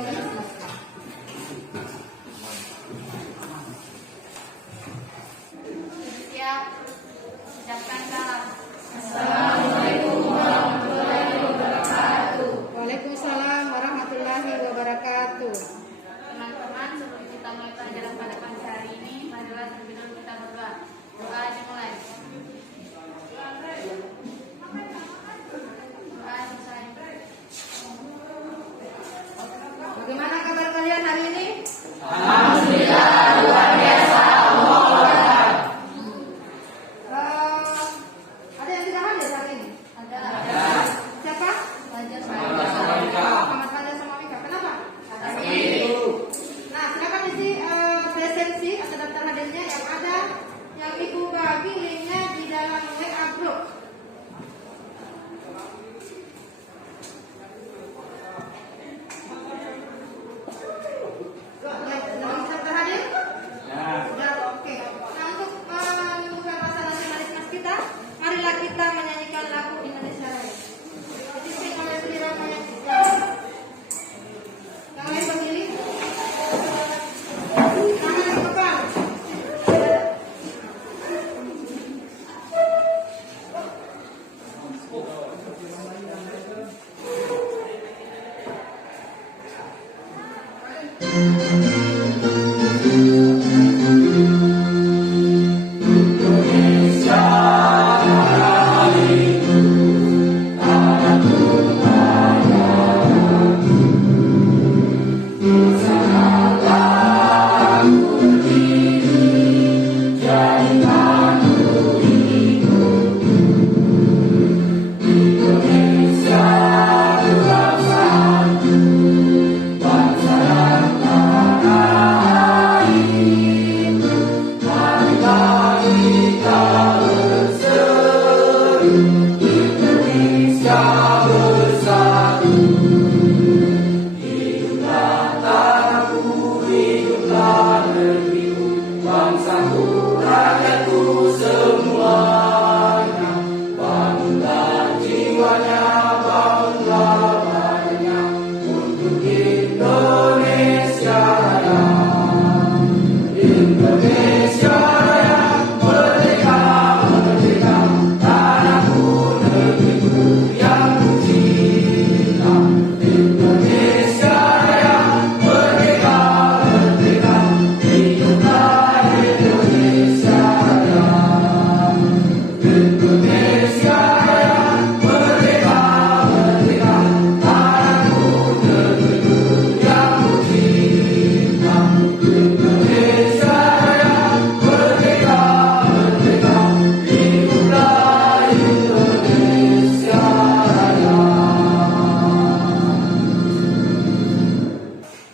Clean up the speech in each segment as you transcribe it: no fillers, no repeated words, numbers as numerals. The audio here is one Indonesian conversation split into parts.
Siap. Ucapkan salam. Assalamualaikum warahmatullahi wabarakatuh. Waalaikumsalam warahmatullahi wabarakatuh. Teman-teman, sebelum kita mulai pelajaran pada pagi hari ini, marilah terlebih dahulu kita berdoa. Doa dimulai. Doa selesai. Bagaimana kabar kalian hari ini? Alhamdulillah luar biasa. Ada yang tidak hadir hari ini? Ada. Siapa? Belajar Muhammad Fajar sama Mika. Kenapa? Nah, silakan isi presensi atau daftar hadirnya yang ada yang Ibu bagi linknya di dalam WA group. Daftar hadir? Sudah, oke. Nah, untuk membuka rasa nasionalisme kita, marilah kita menyanyikan lagu Indonesia Raya. Dipimpin oleh Sri Ramaya Citra. Yang lain berdiri. Tangan di depan.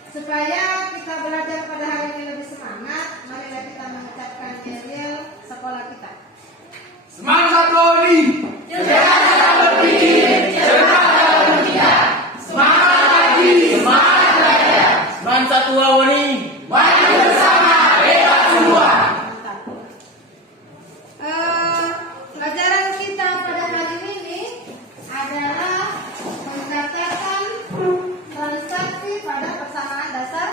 Supaya kita belajar pada hari ini lebih semangat, marilah kita mengucapkan yel-yel sekolah kita. Semangat Lori. Cerdas dalam berpikir, cerdas dalam bertindak. Semangat lagi, semangat belajar. Semangat satu Wawoni. Maju bersama, hebat semua. Mantap. Pelajaran kita pada hari ini adalah mengatakan transaksi pada persamaan dasar.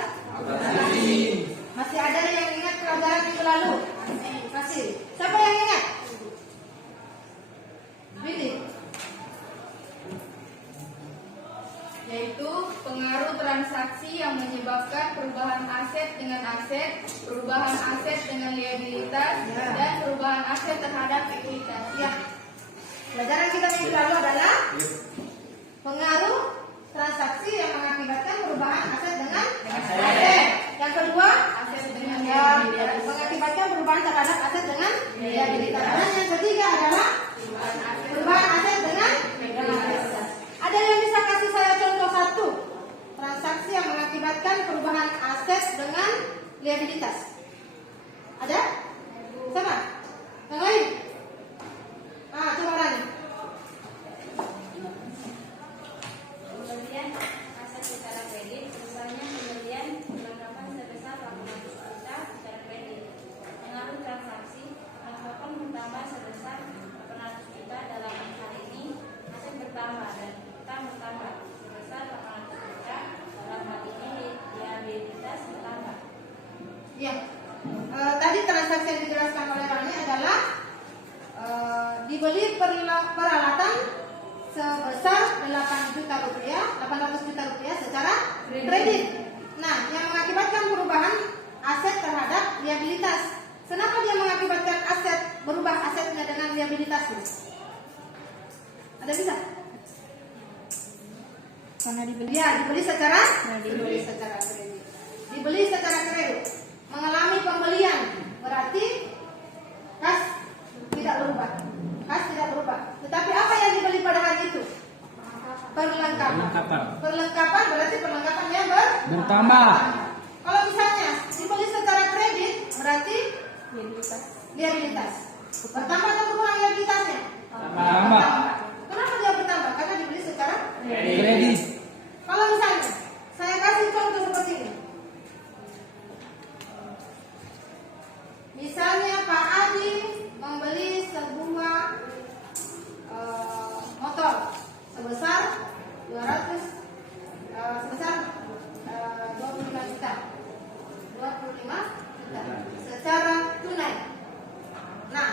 Masih ada yang ingat pelajaran minggu lalu? Masih. Siapa yang ingat? Ini. yaitu pengaruh transaksi yang menyebabkan perubahan aset dengan aset, perubahan aset dengan liabilitas, dan perubahan aset terhadap ekuitas. Ya. Pelajaran kita minggu lalu adalah pengaruh transaksi yang mengakibatkan perubahan aset dengan aset. Yang kedua, Aset dengan ya, mengakibatkan perubahan terhadap aset dengan liabilitas. Dan yang ketiga adalah perubahan aset dengan ekuitas. Ada yang bisa kasih saya contoh satu transaksi yang mengakibatkan perubahan aset dengan liabilitas? Ada? Sama? Yang lain? Coba lagi. Pembelian aset secara kredit, misalnya pembelian perlengkapan sebesar 800 juta secara kredit. Pengaruh transaksi perlengkapan pertama sebesar 800 juta dalam hal ini aset bertambah dan utang bertambah sebesar 800 juta dalam hal ini transaksi yang dijelaskan oleh Rani adalah dibeli peralatan sebesar 800 juta rupiah secara kredit. Nah, yang mengakibatkan perubahan aset terhadap liabilitas. Kenapa dia mengakibatkan aset berubah asetnya dengan liabilitasnya? Ada bisa? Karena dibeli Dibeli secara kredit. Dibeli secara kredit. Mengalami pembelian berarti kas tidak berubah. Tetapi apa yang dibeli pada hari itu? Perlengkapan berarti perlengkapan yang Bertambah. Kalau misalnya dibeli secara kredit berarti liabilitas. Bertambah atau berkurang liabilitasnya? Bertambah. Kenapa dia bertambah? Karena dibeli secara Kredit. Kalau misalnya saya kasih contoh seperti ini. Misalnya Pak Adi membeli sebuah motor sebesar 25 juta secara tunai. Nah,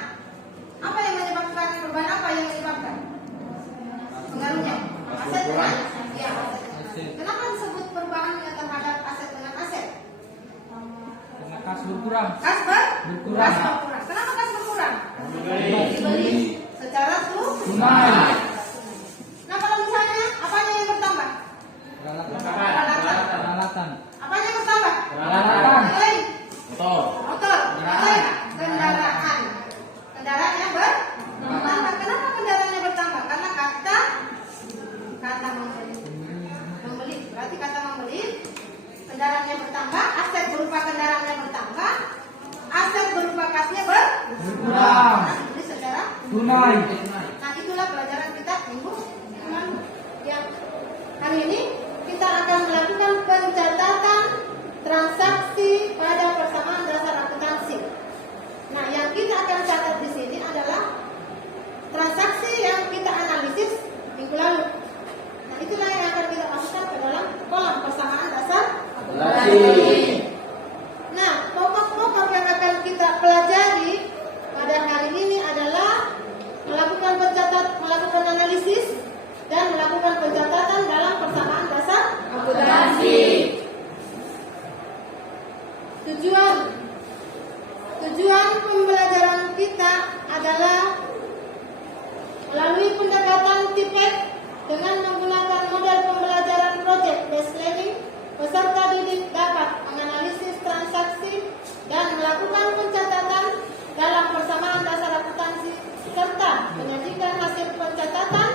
apa yang menyebabkan perubahan? Apa yang menyebabkan pengaruhnya? Aset dengan aset. Kenapa disebut perubahannya terhadap aset dengan aset? Karena kas berkurang. Kas berkurang. Kenapa kas berkurang? Dibeli secara Tunai. Nah, kalau misalnya apanya yang bertambah? Peralatan. Apanya yang bertambah? Peralatan. Yang lain? Motor. Yang lain? Kendaraan yang bertambah. Kenapa kendaraannya bertambah? Karena kata membeli. Berarti kata membeli, kendaraannya bertambah, aset berupa kendaraannya bertambah, aset berupa kasnya Berkurang. dibeli secara Tunai. Nah, itulah pelajaran kita minggu lalu. Yang hari ini kita akan melakukan pencatatan transaksi pada persamaan dasar akuntansi. Nah, yang kita akan catat di sini adalah transaksi yang kita analisis minggu lalu. Nah, itulah yang akan kita masukkan ke dalam kolom persamaan dasar akuntansi. Nah, pokok-pokok yang akan kita pelajari pada hari ini adalah melakukan analisis dan melakukan pencatatan dalam persamaan dasar akuntansi. Tujuan pembelajaran kita adalah melalui pendekatan TIPEC dengan menggunakan model pembelajaran project based learning, peserta didik dapat menganalisis transaksi dan melakukan pencatatan dalam persamaan dasar akuntansi serta menyajikan hasil pencatatan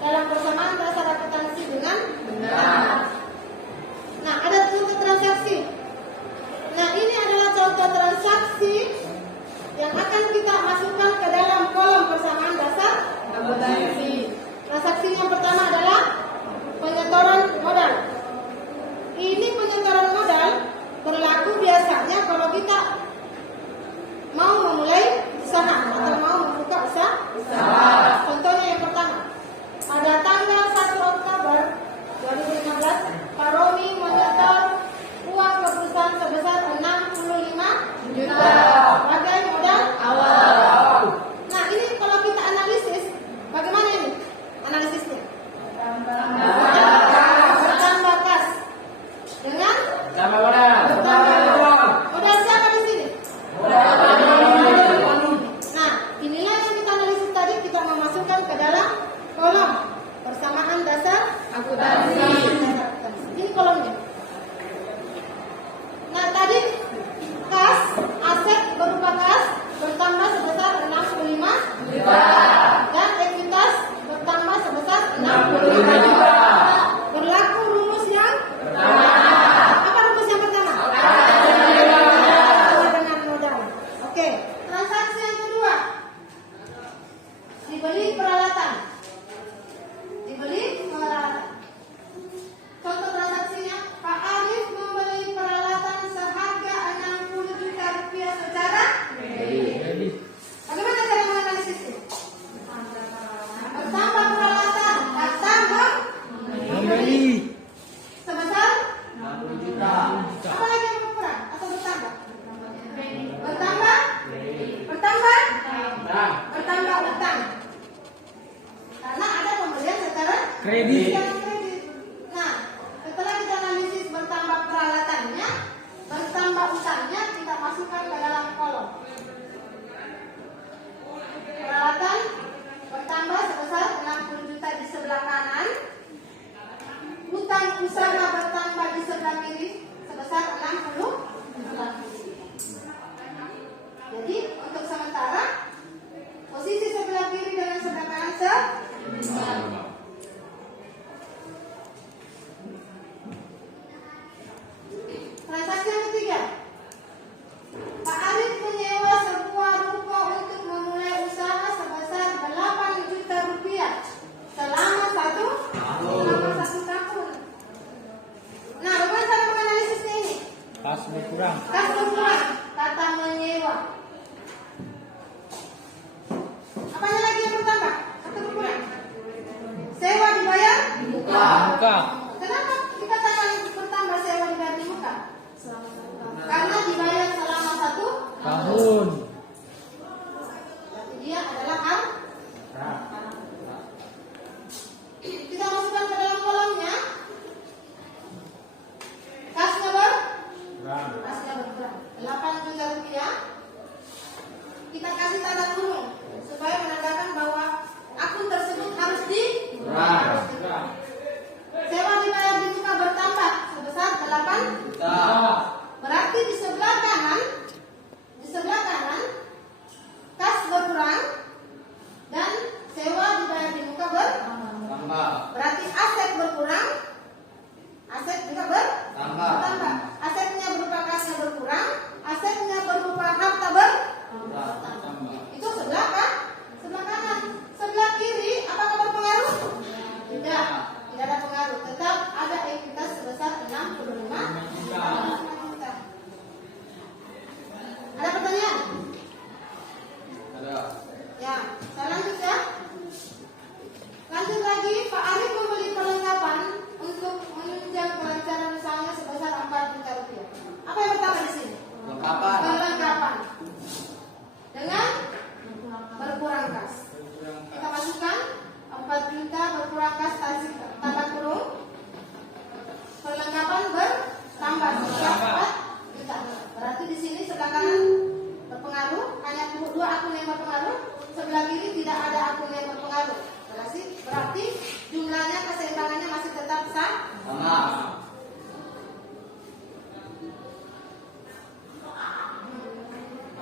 dalam persamaan dasar akuntansi dengan benar. Nah, ada contoh transaksi. Nah, ini adalah contoh transaksi yang akan kita masukkan ke dalam kolom persamaan dasar akuntansi. Transaksi yang pertama adalah penyetoran modal. Ini penyetoran modal berlaku biasanya kalau kita mau memulai usaha atau mau membuka usaha. Contohnya yang pertama, pada tanggal 1 Oktober 2015, Pak Romi menyetor uang ke perusahaan sebesar 65 juta sebagai modal awal. Nah, ini kalau kita analisis, bagaimana ini analisisnya? Bertambah kas dengan Tambah modal. modal siapa di sini? Nah, inilah yang kita analisis tadi, kita memasukkan ke dalam kolom persamaan dasar akuntansi. Ini kolomnya. Nah, tadi kas, aset berupa kas bertambah sebesar 65 juta dan ekuitas bertambah sebesar 65 juta. Berlaku rumus yang pertama. Apa rumus yang pertama? Kredit. Yang kredit. Nah, setelah kita analisis bertambah peralatannya, bertambah utangnya, kita masukkan ke dalam kolom. Peralatan bertambah sebesar 60 juta di sebelah kanan. Utang usaha bertambah di sebelah kiri sebesar 60 juta. Jadi untuk sementara posisi sebelah kiri dengan sebelah kanan sama. Transaksi yang ketiga, Pak Arif menyewa sebuah ruko untuk memulai usaha sebesar 8 juta rupiah selama satu tahun. Nah, bagaimana cara menganalisisnya ini? Pas berkurang. Kas berkurang, kata menyewa. Apanya lagi yang bertambah atau berkurang? Sewa dibayar? Buka. Kenapa kita katakan bertambah sewa dibayar di muka? Karena dibayar selama satu Tahun. berarti dia adalah harta. Kita masukkan ke dalam kolomnya. Kasnya berkurang 8 juta rupiah. Kita kasih tanda kurung supaya menandakan bahwa akun tersebut harus sewa dibayar di muka bertambah sebesar 8 juta. Berarti di sebelah kanan kas berkurang dan sewa dibayar di muka bertambah. Berarti aset berkurang, aset juga bertambah. Asetnya berupa kasnya berkurang, asetnya berupa harta bertambah. Itu sebelah kanan. Sebelah kiri apakah berpengaruh? Tidak ada pengaruh. Tetap ada ekuitas sebesar 65 juta. Ada pertanyaan? Ada. Ya, saya lanjut ya. Lanjut lagi, Pak Arif membeli perlengkapan untuk menunjang kelancaran usahanya sebesar 4 juta rupiah. Apa yang pertama di sini? Perlengkapan. Dengan berkurang kas. Kita masukkan 4 juta berkurang kas tanda kurung. Perlengkapan bertambah 4 juta. Berarti di sini sebelah kanan berpengaruh, hanya 2 akun yang berpengaruh. Sebelah kiri tidak ada akun yang berpengaruh. Berarti jumlahnya keseimbangannya masih tetap sama.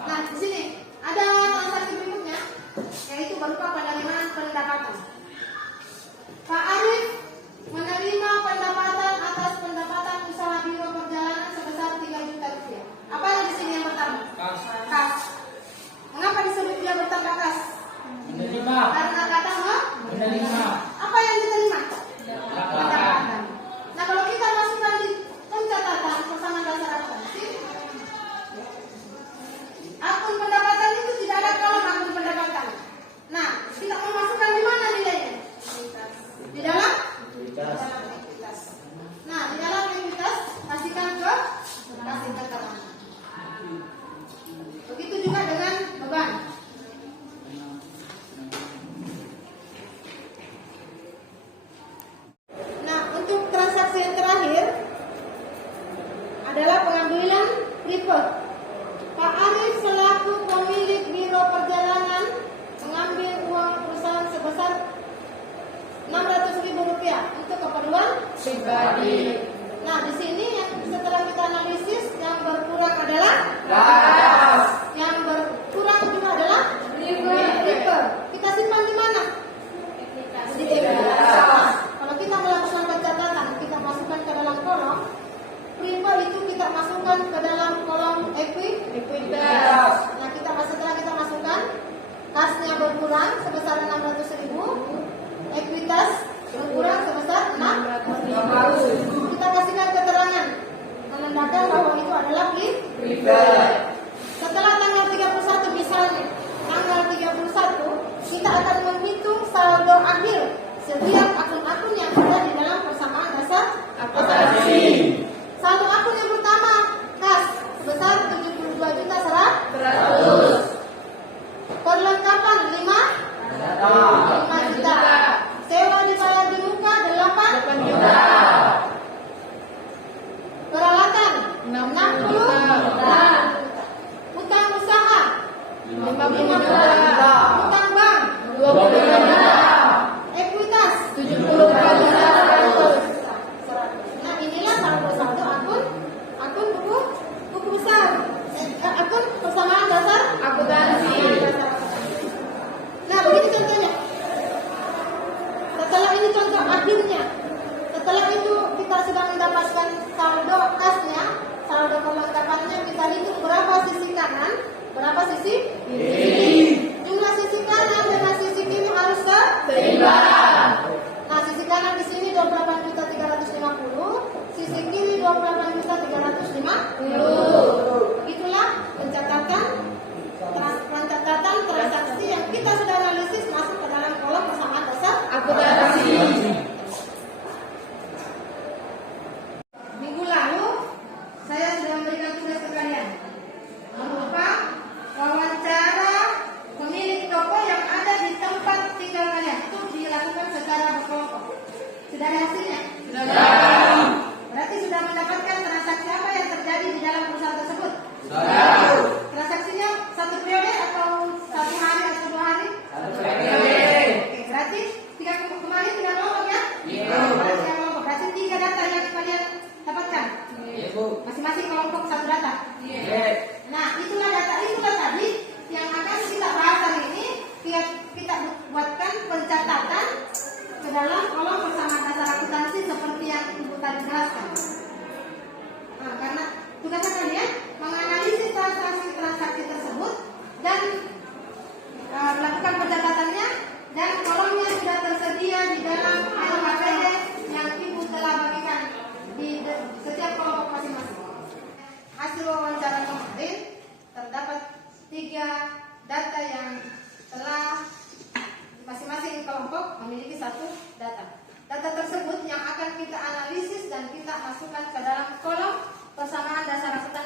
Nah, di sini ada transaksi berikutnya, yaitu berupa penerimaan pendapatan. Pak Arif menerima pendapatan atas pendapatan usaha biro perjalanan sebesar 3 juta rupiah. Apa yang di sini yang bertambah? Kas. Mengapa disebut dia bertambah kas? Menerima. Karena kata Menerima. apa yang diterima? Pendapatan. Nah, kalau kita masukkan di pencatatan persamaan dasar akuntansi, akun pendapatan itu tidak ada kolom akun pendapatan. Nah, kita mau masukkan di mana nilainya? Di dalam ekuitas. Nah, di dalam ekuitas kasihkan kanan. Begitu juga dengan beban. Nah, untuk transaksi yang terakhir adalah pengambilan prepaid. Pak Arif selaku pemilik biro perjalanan mengambil uang perusahaan sebesar 600.000 rupiah untuk keperluan pribadi. Nah, di sini yang setelah kita analisis yang berkurang adalah kas. Yang berkurang juga adalah prepaid. Kita simpan di mana? Di ekuitas. Kalau kita melakukan pencatatan, kita masukkan ke dalam kolom prepaid itu kita masukkan ke dalam kolom ekuitas. Nah, setelah kita masukkan kasnya berkurang sebesar 600.000, ekuitas berkurang sebesar 600.000. Kita kasihkan keterangan menandakan bahwa itu adalah prepaid. Setelah tanggal 31 misalnya, tanggal 31 kita akan menghitung saldo akhir setiap akun-akun yang ada di dalam persamaan dasar akuntansi. Saldo akun yang pertama kas sebesar 72.100. Perlengkapan 5 juta. Sewa dibayar di muka 52 juta. Utang bank 22 juta. ekuitas 74 juta 100. Nah, inilah salah satu akun buku besar. Akun persamaan dasar Akuntansi. Nah, begini contohnya. Setelah ini contoh akhirnya. Setelah itu kita sudah mendapatkan saldo kasnya, saldo kelengkapannya, kita hitung berapa sisi kanan, berapa sisi kiri. Jumlah sisi kanan dengan sisi kiri harus Seimbang. Nah, sisi kanan di sini 28.350, sisi kiri 28.350. Itulah pencatatan transaksi yang kita sudah analisis masuk ke dalam kolom persamaan dasar Akuntansi. Minggu lalu saya sudah memberikan tugas ke kalian berupa wawancara pemilik toko yang ada di tempat tinggal kalian. Itu dilakukan secara berkelompok. Sudah ada hasilnya? Berarti sudah mendapatkan transaksi apa yang terjadi di dalam perusahaan tersebut? Transaksinya satu periode atau 1 hari atau 2 hari? Oke, berarti kemarin 3 kelompok ya? Berarti 3 kelompok. Berarti 3 data yang kalian dapatkan. Masing-masing kelompok 1 data. Nah, itulah data itulah tadi yang akan kita bahas hari ini. Kita buatkan pencatatan ke dalam kolom persamaan dasar akuntansi seperti yang Ibu tadi jelaskan. Nah, karena tugasnya kalian menganalisis transaksi tersebut dan melakukan pencatatannya, dan kolomnya sudah tersedia di dalam LHPD yang Ibu telah bagikan di setiap kelompok masing-masing. Hasil wawancara kemarin terdapat 3 data yang telah masing-masing kelompok memiliki 1 data. Data tersebut yang akan kita analisis dan kita masukkan ke dalam kolom persamaan dasar akuntansi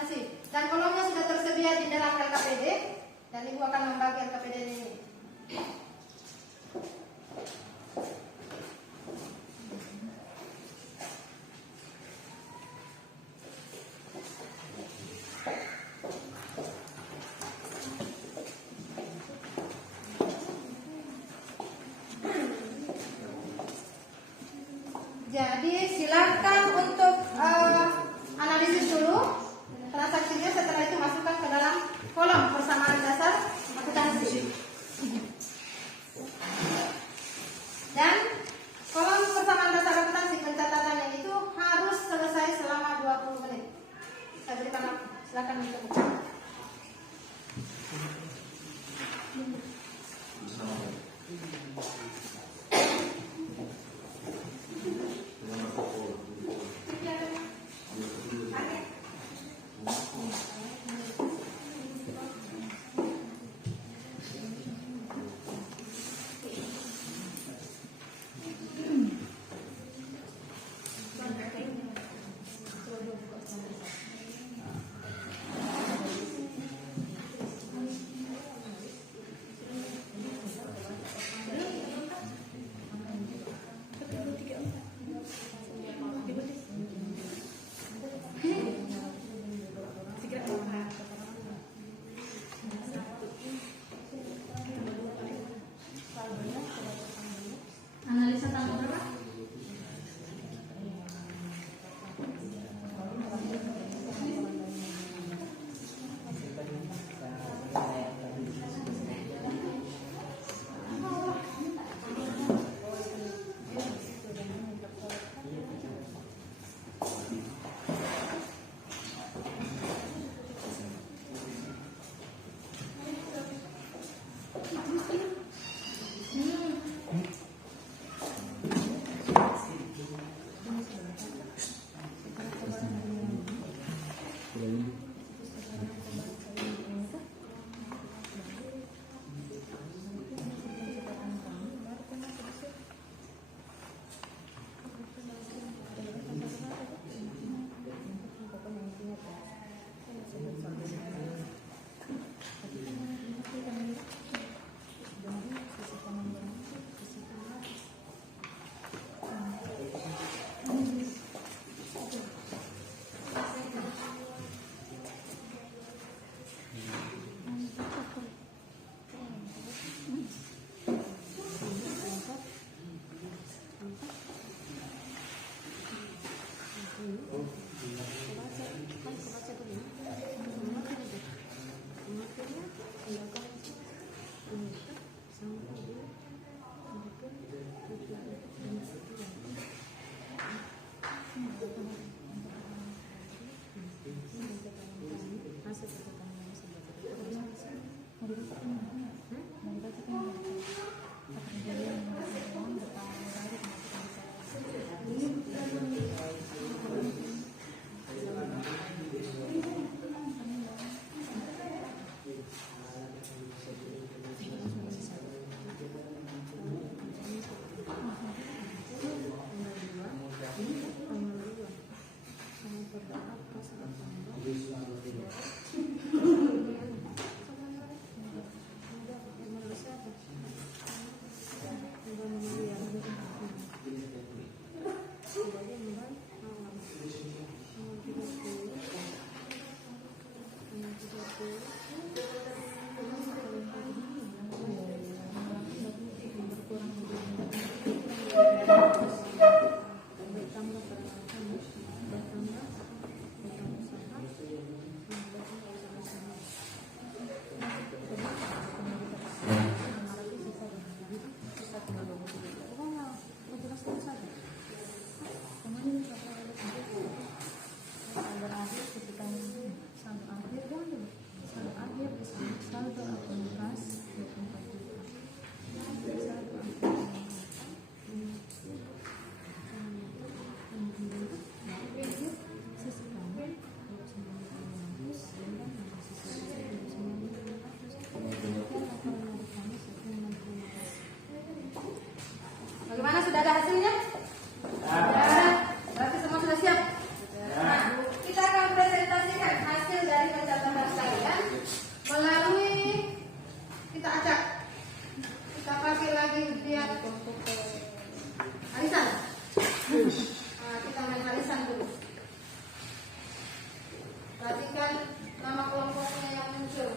Bagaimana, sudah ada hasilnya? Sudah. Berarti semua sudah siap? Nah, kita akan presentasikan hasil dari pencatatan kalian melalui kita acak. Kita pakai lagi biar arisan. Nah, kita main arisan dulu. Perhatikan nama kelompoknya yang muncul.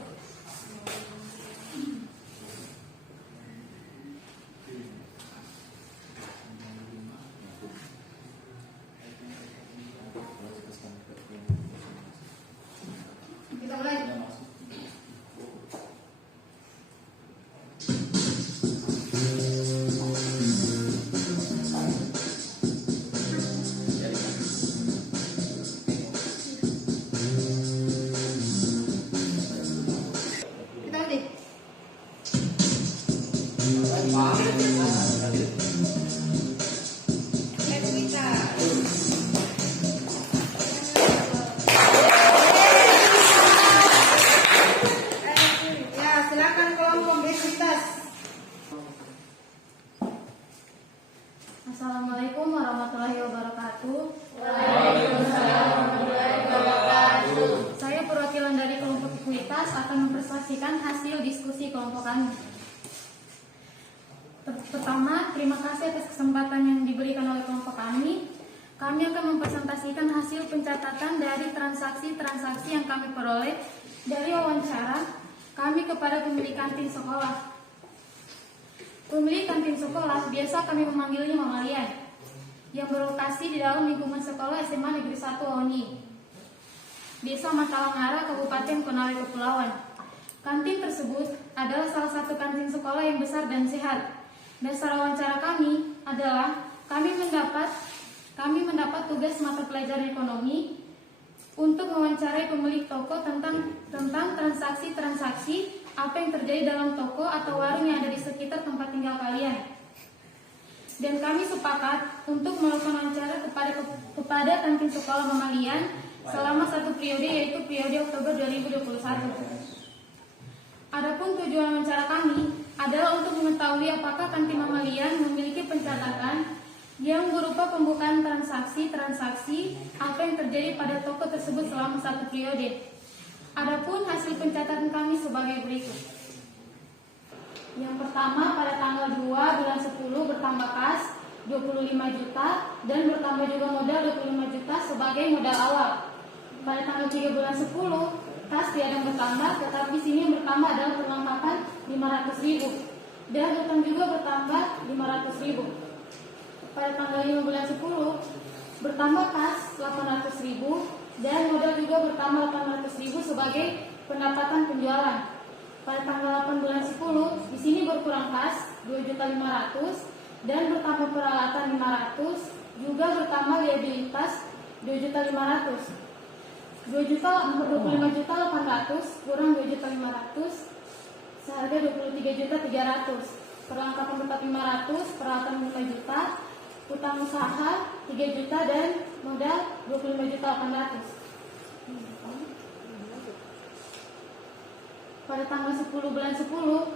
Kita mulai. Kita mulai. Ya, silakan kelompok besitas. Assalamualaikum warahmatullahi wabarakatuh. Saya perwakilan dari kelompok ekuitas akan mempresentasikan hasil diskusi kelompok kami. Pertama, terima kasih atas kesempatan yang diberikan oleh kelompok kami. Kami akan mempresentasikan hasil pencatatan dari transaksi-transaksi yang kami peroleh dari wawancara kami kepada pemilik kantin sekolah. Pemilik kantin sekolah biasa kami memanggilnya Mamalian, yang berlokasi di dalam lingkungan sekolah SMA Negeri 1 Oni, Desa Matalangara, Kabupaten Konawe, Kepulauan. Kantin tersebut adalah salah satu kantin sekolah yang besar dan sehat. Dasar wawancara kami adalah kami mendapat tugas mata pelajaran ekonomi untuk mewawancarai pemilik toko tentang transaksi-transaksi apa yang terjadi dalam toko atau warung yang ada di sekitar tempat tinggal kalian. Dan kami sepakat untuk melakukan wawancara kepada kantin sekolah Mamalian selama satu periode, yaitu periode Oktober 2021. Adapun tujuan wawancara kami adalah untuk mengetahui apakah kantin Mamalian memiliki pencatatan yang berupa pembukaan transaksi-transaksi apa yang terjadi pada toko tersebut selama satu periode. Adapun hasil pencatatan kami sebagai berikut. Yang pertama, pada tanggal 2 bulan 10 bertambah kas 25 juta dan bertambah juga modal 25 juta sebagai modal awal. Pada tanggal 3 bulan 10 kas tiada bertambah, tetapi sini yang bertambah adalah perlengkapan 500.000 dan utang juga bertambah 500.000. Pada tanggal 5 bulan 10 bertambah kas 800.000 dan modal juga bertambah 800.000 sebagai pendapatan penjualan. Pada tanggal 8 bulan 10 di sini berkurang kas 2.500.000 dan bertambah peralatan 500, juga bertambah liabilitas 2.500.000. 25.800 kurang 2.500 seharga 23.300. Perlengkapan tetap 500, peralatan 5 juta, utang usaha 3 juta dan modal 25.800. Pada tanggal 10 bulan 10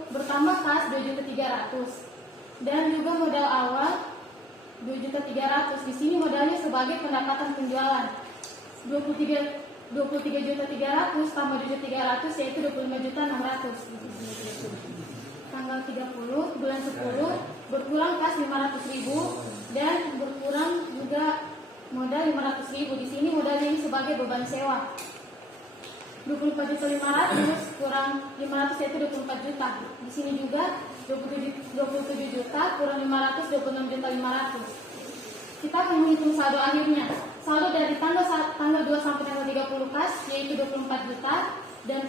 bertambah kas 2.300 dan juga modal awal 2.300. Di sini modalnya sebagai pendapatan penjualan 23.300 23.300 tambah 7.300 yaitu 25.600. Tanggal 30 bulan 10 berkurang kas 500.000 dan berkurang juga modal 500.000. Di sini modalnya ini sebagai beban sewa. 24.500 kurang 500 yaitu 24 juta. Di sini juga 27 juta kurang 500 26.500. Kita akan menghitung saldo akhirnya. Saldo dari tanggal 2 sampai tanggal 30 kas yaitu 24 juta dan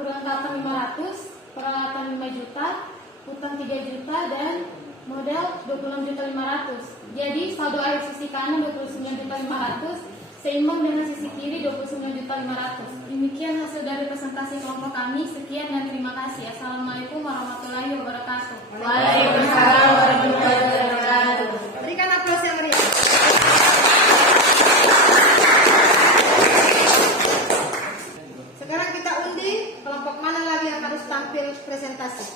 perlengkapan 500, peralatan 5 juta, utang 3 juta dan modal 26.500. Jadi saldo akhir sisi kanan 29.500 seimbang dengan sisi kiri 29.500. Demikian hasil dari presentasi kelompok kami. Sekian dan terima kasih. Assalamualaikum warahmatullahi wabarakatuh. Waalaikumsalam warahmatullahi wabarakatuh. Berikan aplaus yang meriah. Sekarang kita undi kelompok mana lagi yang harus tampil presentasi.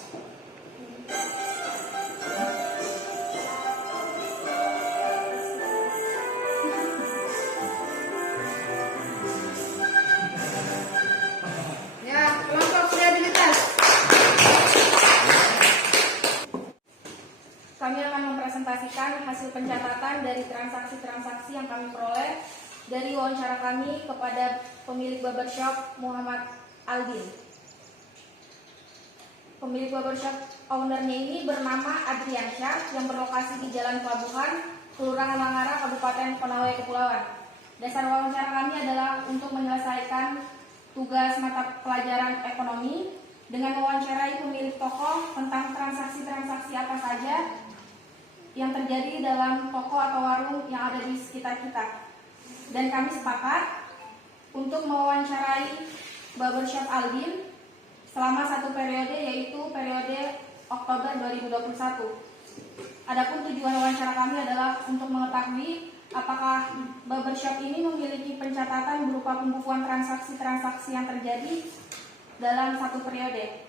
Ya, kelompok kreativitas. Kami akan mempresentasikan hasil pencatatan dari transaksi-transaksi yang kami peroleh dari wawancara kami kepada pemilik barbershop Muhammad Aldin. Pemilik barbershop ownernya ini bernama Adriansyah yang berlokasi di Jalan Pelabuhan, Kelurahan Langara, Kabupaten Konawe, Kepulauan. Dasar wawancara kami adalah untuk menyelesaikan tugas mata pelajaran ekonomi dengan mewawancarai pemilik toko tentang transaksi-transaksi apa saja yang terjadi dalam toko atau warung yang ada di sekitar kita. Dan kami sepakat untuk mewawancarai barbershop Aldin selama satu periode, yaitu periode Oktober 2021. Adapun tujuan wawancara kami adalah untuk mengetahui apakah barbershop ini memiliki pencatatan berupa pembukuan transaksi-transaksi yang terjadi dalam satu periode.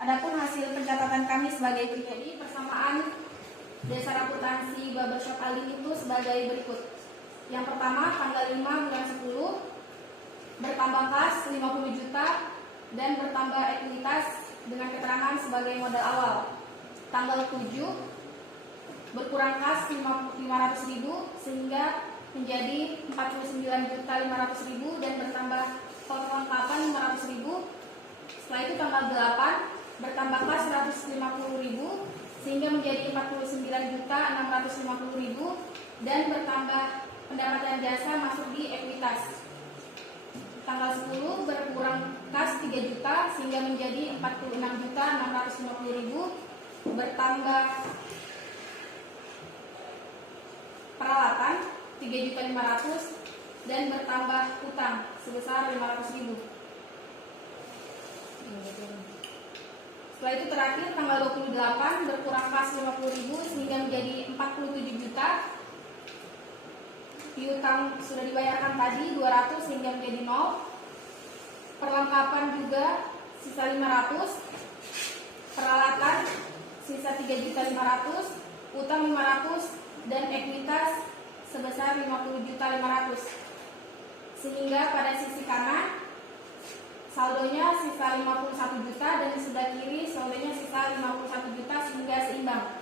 Adapun hasil pencatatan kami sebagai berikut. Jadi persamaan dasar akuntansi barbershop Aldin itu sebagai berikut. Yang pertama, tanggal 5 bulan 10 bertambah kas 50 juta dan bertambah ekuitas dengan keterangan sebagai modal awal. Tanggal 7 berkurang kas 500.000 sehingga menjadi 49.500.000 dan bertambah perlengkapan 500.000. Setelah itu tanggal 8 bertambah kas 150.000 sehingga menjadi 49.650.000 dan bertambah pendapatan jasa masuk di ekuitas. Tanggal 10 berkurang kas 3 juta sehingga menjadi 46.650.000, bertambah peralatan 3.500.000 dan bertambah utang sebesar 500.000. Setelah itu terakhir tanggal 28 berkurang kas 50.000 sehingga menjadi 47 juta. Piutang sudah dibayarkan tadi 200 sehingga menjadi 0. Perlengkapan juga sisa 500. Peralatan sisa 3.500.000, utang 500 dan ekuitas sebesar 50.500.000. Sehingga pada sisi kanan saldonya sisa 51 juta dan di sebelah kiri saldonya sisa 51 juta sehingga seimbang.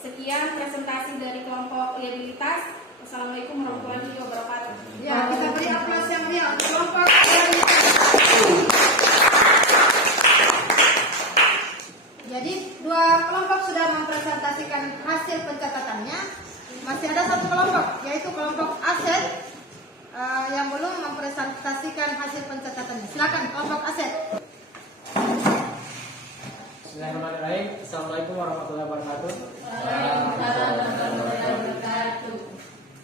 Sekian presentasi dari kelompok liabilitas. Assalamualaikum warahmatullahi wabarakatuh. Ya, kita beri aplaus yang meriah untuk kelompok kreativitas. Jadi dua kelompok sudah mempresentasikan hasil pencatatannya. Masih ada satu kelompok, yaitu kelompok aset yang belum mempresentasikan hasil pencatatannya. Silakan kelompok aset. Bismillahirrahmanirrahim. Assalamualaikum warahmatullahi wabarakatuh.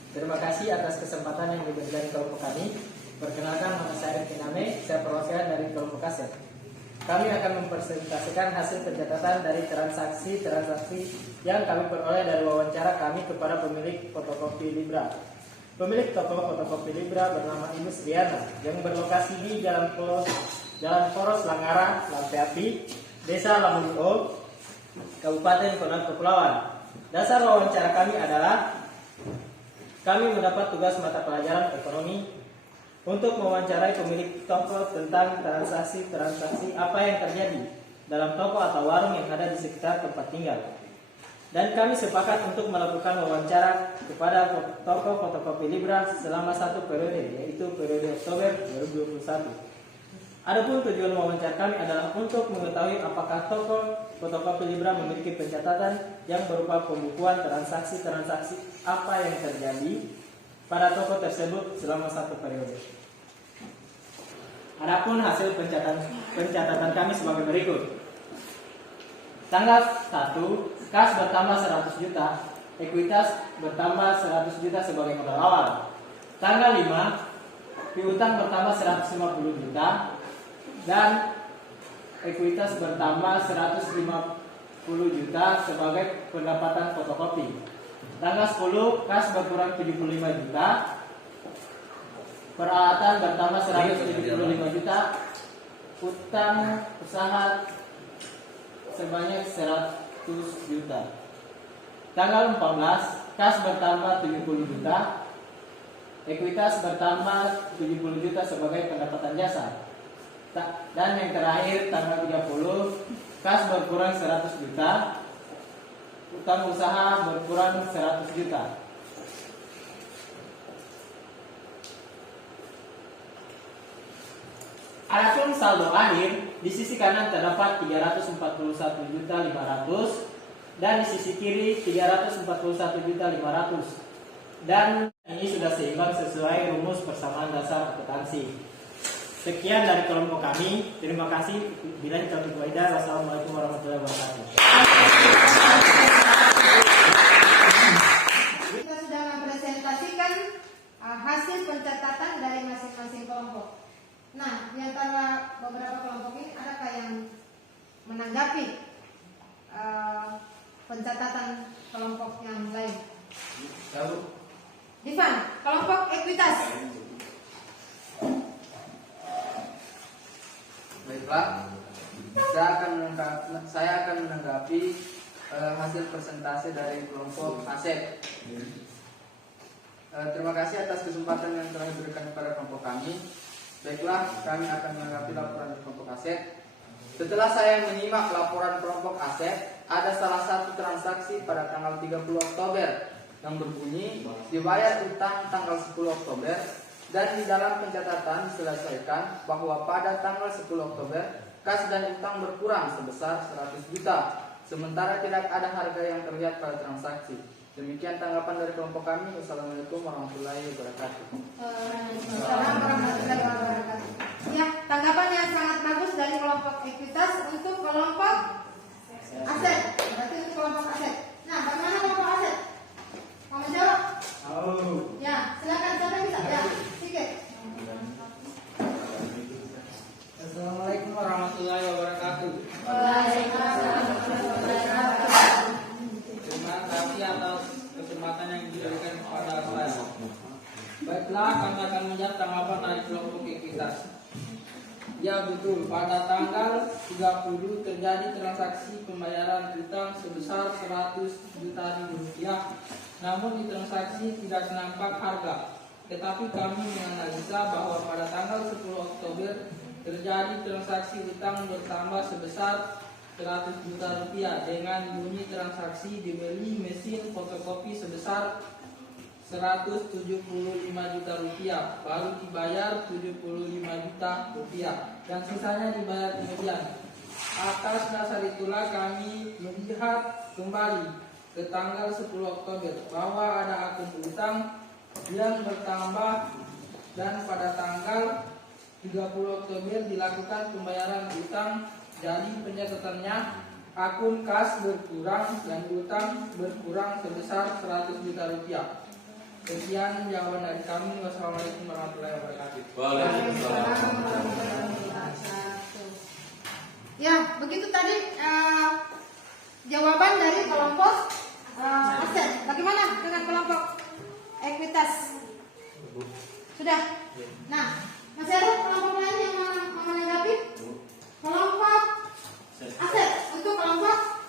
Terima kasih atas kesempatan yang diberikan kelompok kami. Perkenalkan, nama saya Rifki Name, saya perwakilan dari kelompok aset. Kami akan mempresentasikan hasil pencatatan dari transaksi-transaksi yang kami peroleh dari wawancara kami kepada pemilik fotokopi Libra. Pemilik toko fotokopi Libra bernama Ibu Sriana yang berlokasi di Jalan Poros Langara, Lampeapi, Desa Lamunio, Kabupaten Konawe, Kepulauan. Dasar wawancara kami adalah kami mendapat tugas mata pelajaran ekonomi untuk mewawancarai pemilik toko tentang transaksi apa yang terjadi dalam toko atau warung yang ada di sekitar tempat tinggal. Dan kami sepakat untuk melakukan wawancara kepada toko fotokopi Libra selama 1 periode, yaitu periode Oktober 2021. Adapun tujuan wawancara kami adalah untuk mengetahui apakah toko fotokopi Libra memiliki pencatatan yang berupa pembukuan transaksi apa yang terjadi pada toko tersebut selama 1 periode. Adapun hasil pencatatan kami sebagai berikut. Tanggal 1, kas bertambah 100 juta, ekuitas bertambah 100 juta sebagai modal awal. Tanggal 5, piutang bertambah 150 juta dan ekuitas bertambah 150 juta sebagai pendapatan fotokopi. Tanggal 10, kas berkurang 75 juta, peralatan bertambah 175 juta, utang usaha sebanyak 100 juta. Tanggal 14, kas bertambah 70 juta, ekuitas bertambah 70 juta sebagai pendapatan jasa. Dan yang terakhir tanggal 30, kas berkurang 100 juta, utang usaha berkurang 100 juta. Adapun saldo akhir, di sisi kanan terdapat 341.500.000 dan di sisi kiri 341.500.000. Dan ini sudah seimbang sesuai rumus persamaan dasar akuntansi. Sekian dari kelompok kami. Terima kasih. Bila taufiq wal hidayah. Wassalamualaikum warahmatullahi wabarakatuh. Kita sudah mempresentasikan hasil pencatatan dari masing-masing kelompok. Nah, di antara beberapa kelompok ini adakah yang menanggapi pencatatan kelompok yang lain? Divan, kelompok ekuitas. Baiklah, saya akan menanggapi hasil presentasi dari kelompok aset. Terima kasih atas kesempatan yang telah diberikan kepada kelompok kami. Baiklah, kami akan menanggapi laporan kelompok aset. Setelah saya menyimak laporan kelompok aset, ada salah satu transaksi pada tanggal 30 Oktober yang berbunyi dibayar utang tanggal 10 Oktober dan di dalam pencatatan diselesaikan bahwa pada tanggal 10 Oktober kas dan utang berkurang sebesar 100 juta, sementara tidak ada harga yang terlihat pada transaksi. Demikian tanggapan dari kelompok kami. Wassalamualaikum warahmatullahi wabarakatuh. Waalaikumsalam warahmatullahi wabarakatuh. Ya, tanggapan yang sangat bagus dari kelompok ekuitas untuk kelompok aset. Berarti untuk kelompok aset. Nah, bagaimana kelompok aset? Mau menjawab? Ya, silakan. Siapa yang bisa? Ya, sedikit. Assalamualaikum warahmatullahi wabarakatuh. Waalaikumsalam warahmatullahi wabarakatuh. Terima kasih atas kesempatan yang diberikan kepada saya. Baiklah, kami akan menjawab tanggapan dari kelompok ekuitas. Ya betul, pada tanggal 30 terjadi transaksi pembayaran utang sebesar 100 juta rupiah. Namun di transaksi tidak nampak harga. Tetapi kami menganalisa bahwa pada tanggal 10 Oktober terjadi transaksi utang bertambah sebesar 100 juta rupiah dengan bunyi transaksi dibeli mesin fotokopi sebesar 175 juta rupiah, baru dibayar 75 juta rupiah dan sisanya dibayar kemudian. Atas dasar itulah kami melihat kembali ke tanggal 10 Oktober bahwa ada akun utang yang bertambah dan pada tanggal 30 Oktober dilakukan pembayaran utang. Jadi pencatatannya akun kas berkurang dan utang berkurang sebesar 100 juta rupiah. Sekian jawaban dari kami. Wassalamualaikum warahmatullahi wabarakatuh. Waalaikumsalam warahmatullahi wabarakatuh. Ya, begitu tadi jawaban dari kelompok aset. Bagaimana dengan kelompok ekuitas? Sudah? Nah, masih ada kelompok lain yang mau menanggapi? Kelompok aset untuk kelompok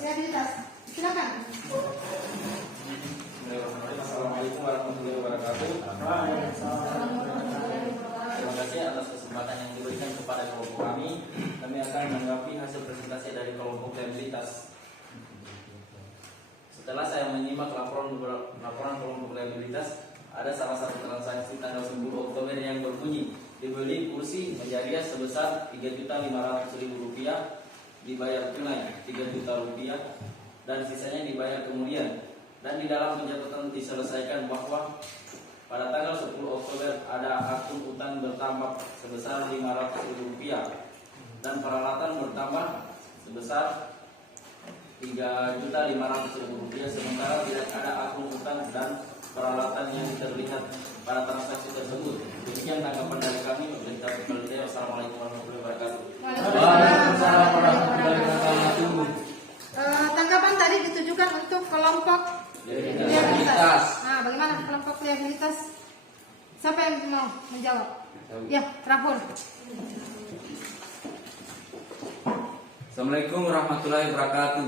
liabilitas. Silakan. Assalamualaikum warahmatullahi wabarakatuh. kesempatan yang diberikan kepada kelompok kami akan menanggapi hasil presentasi dari kelompok liabilitas. Setelah saya menyimak laporan kelompok liabilitas, ada salah satu transaksi tanggal 10 Oktober yang berbunyi dibeli kursi menjadi sebesar Rp3.500.000, dibayar tunai Rp3 juta, dan sisanya dibayar kemudian. Dan di dalam pencatatan diselesaikan bahwa pada tanggal 10 Oktober ada akun utang bertambah sebesar Rp500.000 dan peralatan bertambah sebesar Rp3.500.000, sementara tidak ada akun utang dan peralatan yang terlihat pada transaksi tersebut. Demikian tanggapan dari kami. Wassalamualaikum warahmatullahi wabarakatuh. Waalaikumsalam warahmatullahi wabarakatuh. Tanggapan tadi ditujukan untuk kelompok liabilitas. Nah, bagaimana kelompok liabilitas? Siapa yang mau menjawab? Ya, Rahul. Assalamualaikum warahmatullahi wabarakatuh.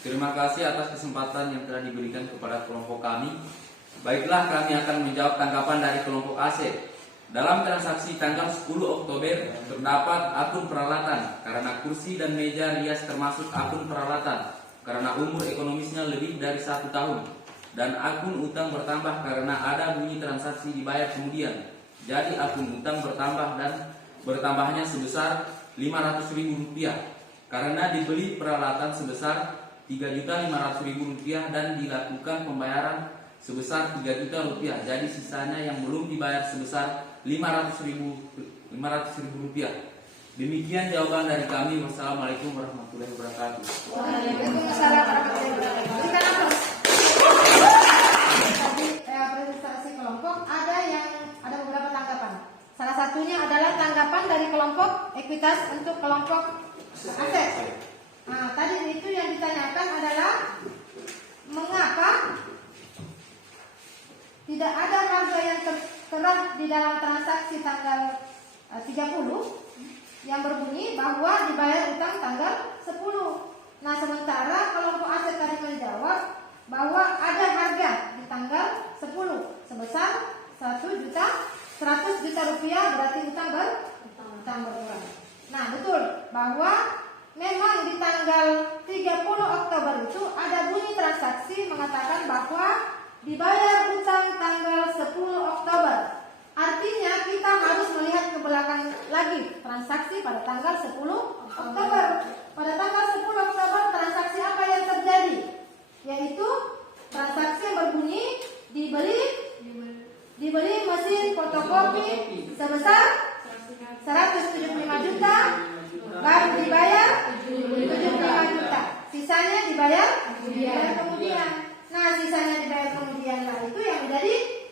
Terima kasih atas kesempatan yang telah diberikan kepada kelompok kami. Baiklah, kami akan menjawab tanggapan dari kelompok aset. Dalam transaksi tanggal 10 Oktober terdapat akun peralatan karena kursi dan meja rias termasuk akun peralatan karena umur ekonomisnya lebih dari 1 tahun, dan akun utang bertambah karena ada bunyi transaksi dibayar kemudian. Jadi akun utang bertambah dan bertambahnya sebesar Rp500.000 karena dibeli peralatan sebesar Rp3.500.000 dan dilakukan pembayaran sebesar Rp3 juta. Jadi sisanya yang belum dibayar sebesar Rp500.000. Demikian jawaban dari kami. Wassalamualaikum warahmatullahi wabarakatuh. Waalaikumsalam warahmatullahi wabarakatuh. Berikan aplaus. Tadi presentasi kelompok ada beberapa tanggapan. Salah satunya adalah tanggapan dari kelompok ekuitas untuk kelompok aset. Nah, tadi itu yang ditanyakan adalah mengapa tidak ada harga yang tertera di dalam transaksi tanggal 30 yang berbunyi bahwa dibayar utang tanggal 10. Nah, sementara kelompok aset tadi menjawab bahwa ada harga di tanggal 10 sebesar 100 juta rupiah, berarti utang berkurang. Nah, betul bahwa memang di tanggal 30 Oktober itu ada bunyi transaksi mengatakan bahwa dibayar utang tanggal 10 Oktober. Artinya kita harus melihat ke belakang lagi transaksi pada tanggal 10 Oktober. Pada tanggal 10 Oktober transaksi apa yang terjadi? Yaitu transaksi yang berbunyi dibeli mesin fotokopi sebesar 175 juta, baru dibayar 75 juta. Sisanya dibayar kemudian. Nah, sisanya dibayar kemudian, nah itu yang menjadi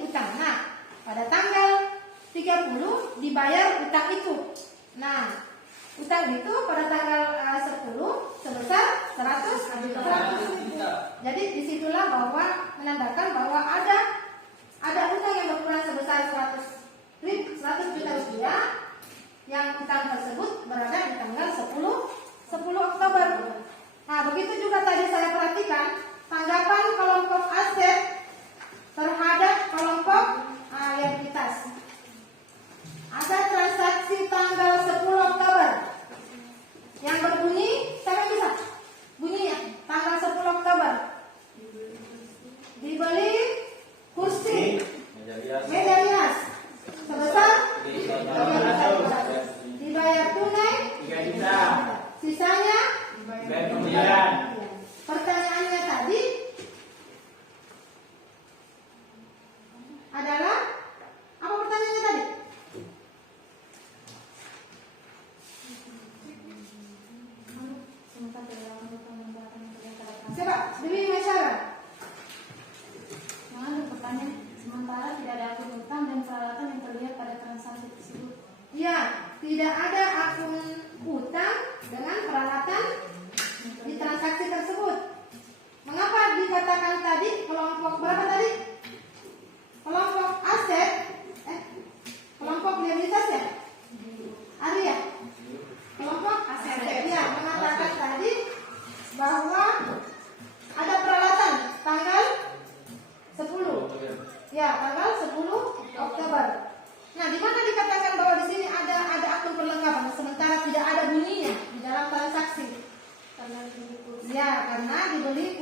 utang. Nah, pada tanggal 30 dibayar utang itu. Nah, utang itu pada tanggal 10 sebesar 100 juta. Jadi disitulah bahwa menandakan bahwa ada utang yang berkurang sebesar 100 juta rupiah, yang utang tersebut berada di tanggal 10 Oktober. Nah, begitu juga tadi saya perhatikan tanggapan kelompok aset terhadap kelompok liabilitas. Ada transaksi tanggal 10 Oktober yang berbunyi, siapa yang bisa? Bunyinya tanggal 10 Oktober dibeli kursi meja rias sebesar 3 juta, dibayar tunai 3 juta. Sisanya Dan kemudian pertanyaannya tadi adalah apa pertanyaannya tadi? Siapa? Dewi Masyara. Pertanyaan, sementara tidak ada akun utang dan peralatan yang terlihat pada transaksi tersebut. Ya, tidak ada akun utang dengan peralatan di transaksi tersebut. Mengapa dikatakan tadi kelompok berapa tadi? Kelompok aset, kelompok liabilitas ya? Ari ya? Kelompok aset ya, mengatakan tadi bahwa ada peralatan tanggal 10. Ya, tanggal 10 Oktober. Nah, di mana dikatakan bahwa di sini ada akun perlengkapan, sementara tidak ada bunyinya di dalam transaksi? Ya, karena dibeli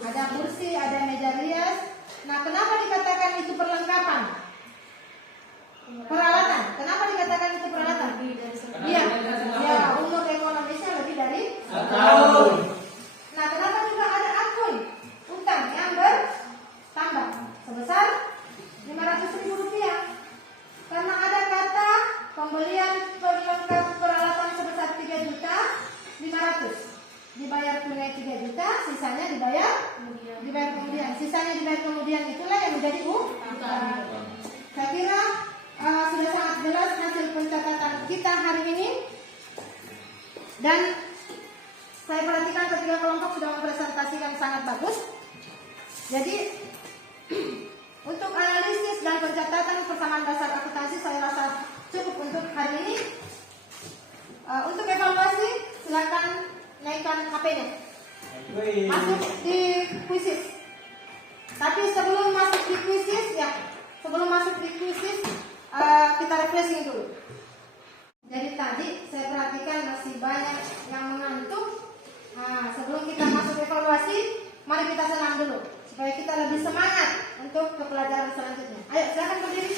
ada kursi, ada meja rias. Nah, kenapa dikatakan itu perlengkapan? Peralatan. Kenapa dikatakan itu peralatan? Iya, ya, umur ekonomisnya lebih dari 1 tahun. Nah, kenapa juga ada akun utang yang bertambah sebesar 500.000 rupiah? Karena ada kata pembelian perlengkap peralatan sebesar 3.500.000. Dibayar tunai 3 juta, sisanya dibayar kemudian. Sisanya dibayar kemudian, itulah yang menjadi utang. Saya kira sudah sangat jelas hasil pencatatan kita hari ini. Dan saya perhatikan ketiga kelompok sudah mempresentasikan sangat bagus. Jadi untuk analisis dan pencatatan persamaan dasar akuntansi saya rasa cukup untuk hari ini. Untuk evaluasi silakan naikkan HP-nya. Masuk di kuisis. Tapi sebelum masuk di kuisis kita refreshing dulu. Jadi tadi saya perhatikan masih banyak yang mengantuk. Nah, sebelum kita masuk evaluasi, mari kita senam dulu supaya kita lebih semangat untuk ke pelajaran selanjutnya. Ayo silakan berdiri.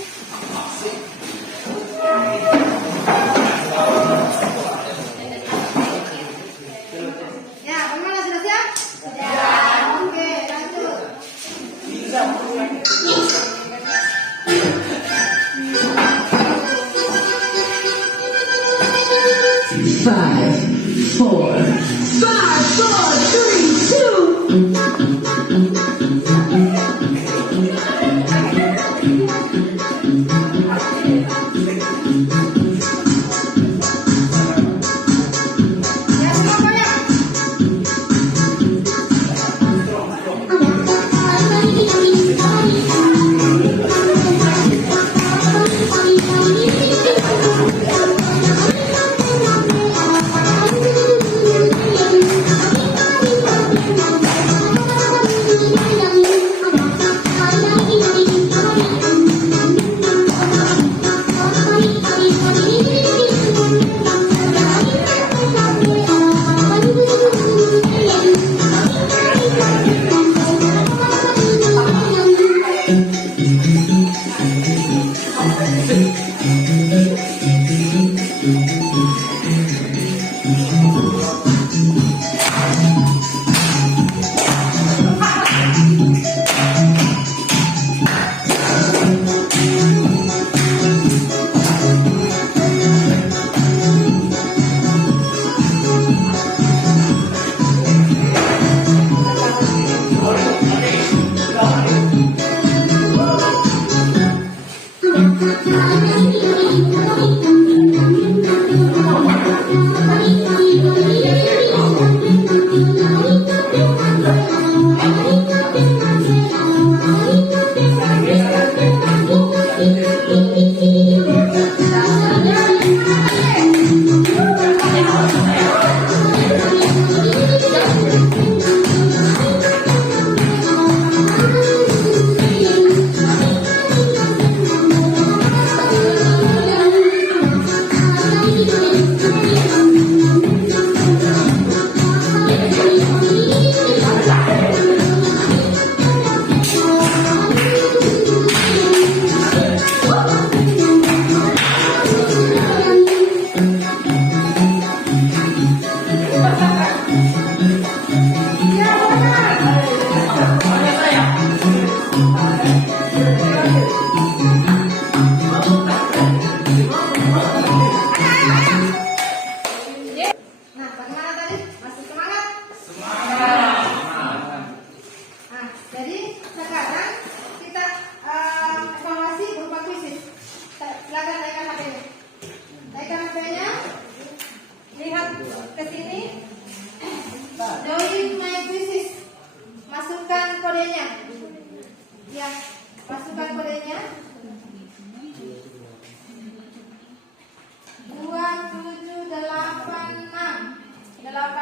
Ya, bagaimana sudah siap? Sudah. Oke, lanjut. Five, four,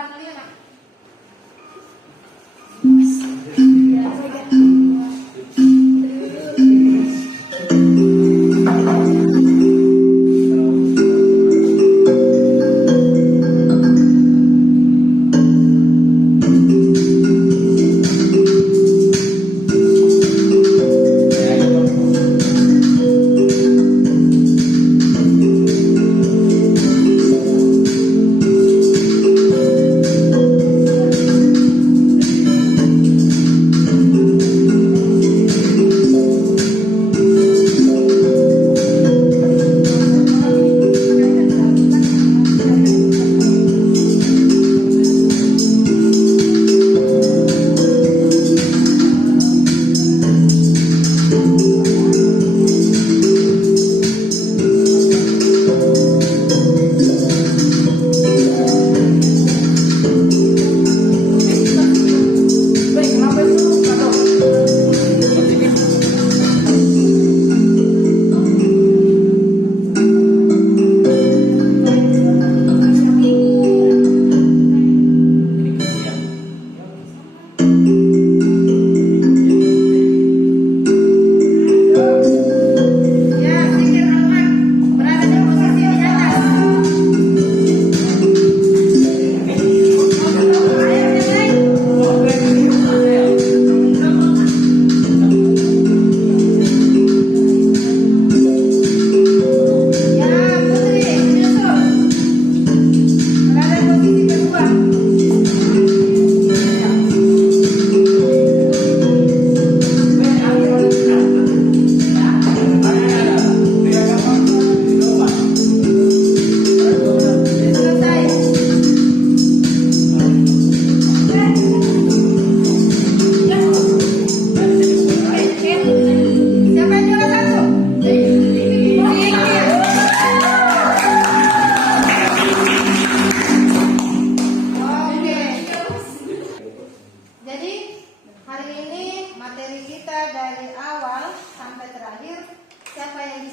2786.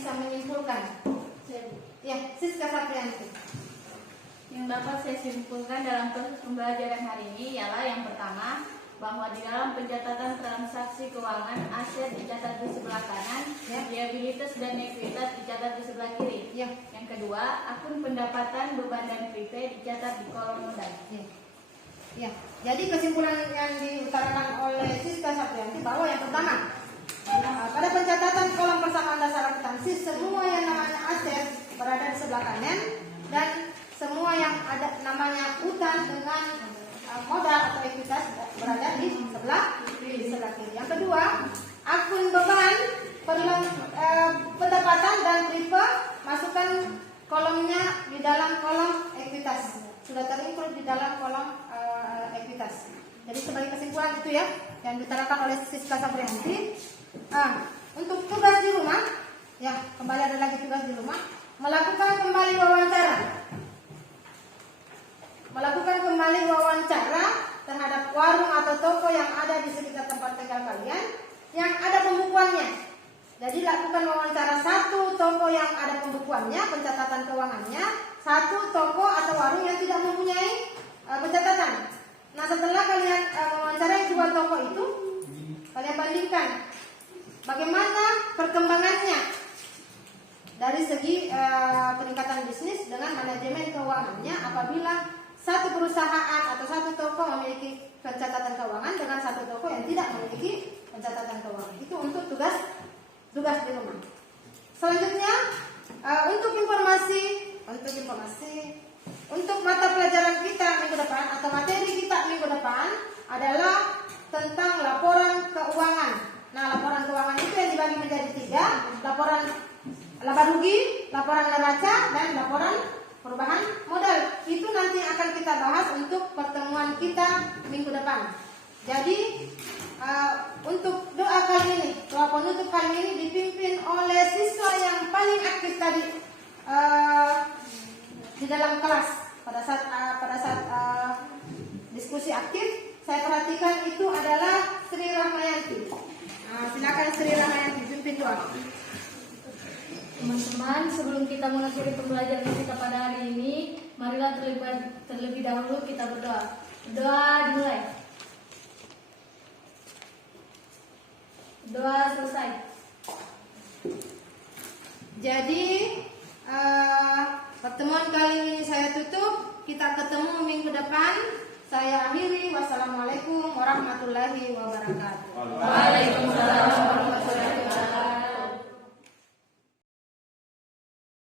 bisa menyimpulkan? Ya, Siska Saprianti. Yang dapat saya simpulkan dalam proses pembelajaran hari ini ialah yang pertama, bahwa di dalam pencatatan transaksi keuangan aset dicatat di sebelah kanan, liabilitas dan ekuitas dicatat di sebelah kiri. Ya. Yang kedua, akun pendapatan, beban dan prepaid dicatat di kolom modal. Ya, jadi kesimpulan yang diutarakan oleh Siska Saprianti bahwa yang pertama, pada pencatatan kolom persamaan dasar akuntansi, semua yang namanya aset berada di sebelah kanan dan semua yang ada namanya utang dengan modal atau ekuitas berada di sebelah kiri. Yang kedua, akun beban, pendapatan dan prepaid masukkan kolomnya di dalam kolom ekuitas. Sudah terinclude di dalam kolom ekuitas. Jadi sebagai kesimpulan itu ya yang diutarakan oleh Siska Saprianti. Untuk tugas di rumah, ya kembali ada lagi tugas di rumah, melakukan kembali wawancara terhadap warung atau toko yang ada di sekitar tempat tinggal kalian yang ada pembukuannya. Jadi lakukan wawancara satu toko yang ada pembukuannya, pencatatan keuangannya, satu toko atau warung yang tidak mempunyai pencatatan. Nah, setelah kalian mewawancarai dua toko itu, kalian bandingkan bagaimana perkembangannya dari segi peningkatan bisnis dengan manajemen keuangannya apabila satu perusahaan atau satu toko memiliki pencatatan keuangan dengan satu toko yang tidak memiliki pencatatan keuangan. Itu untuk tugas di rumah. Selanjutnya untuk informasi untuk mata pelajaran kita minggu depan atau materi kita minggu depan adalah tentang laporan keuangan. Nah, laporan keuangan itu yang dibagi menjadi 3, laporan laba rugi, laporan neraca, dan laporan perubahan modal. Itu nanti akan kita bahas untuk pertemuan kita minggu depan. Jadi untuk doa kali ini, doa penutup kali ini dipimpin oleh siswa yang paling aktif tadi di dalam kelas pada saat diskusi aktif. Saya perhatikan itu adalah Sri Rahmayanti. Silakan Sri Rahmayanti pimpin doa. Teman-teman, sebelum kita mengakhiri pembelajaran kita pada hari ini, marilah terlebih dahulu kita berdoa. Doa dimulai. Doa selesai. Jadi pertemuan kali ini saya tutup. Kita ketemu minggu depan. Saya akhiri. Wassalamualaikum warahmatullahi wabarakatuh. Waalaikumsalam warahmatullahi wabarakatuh.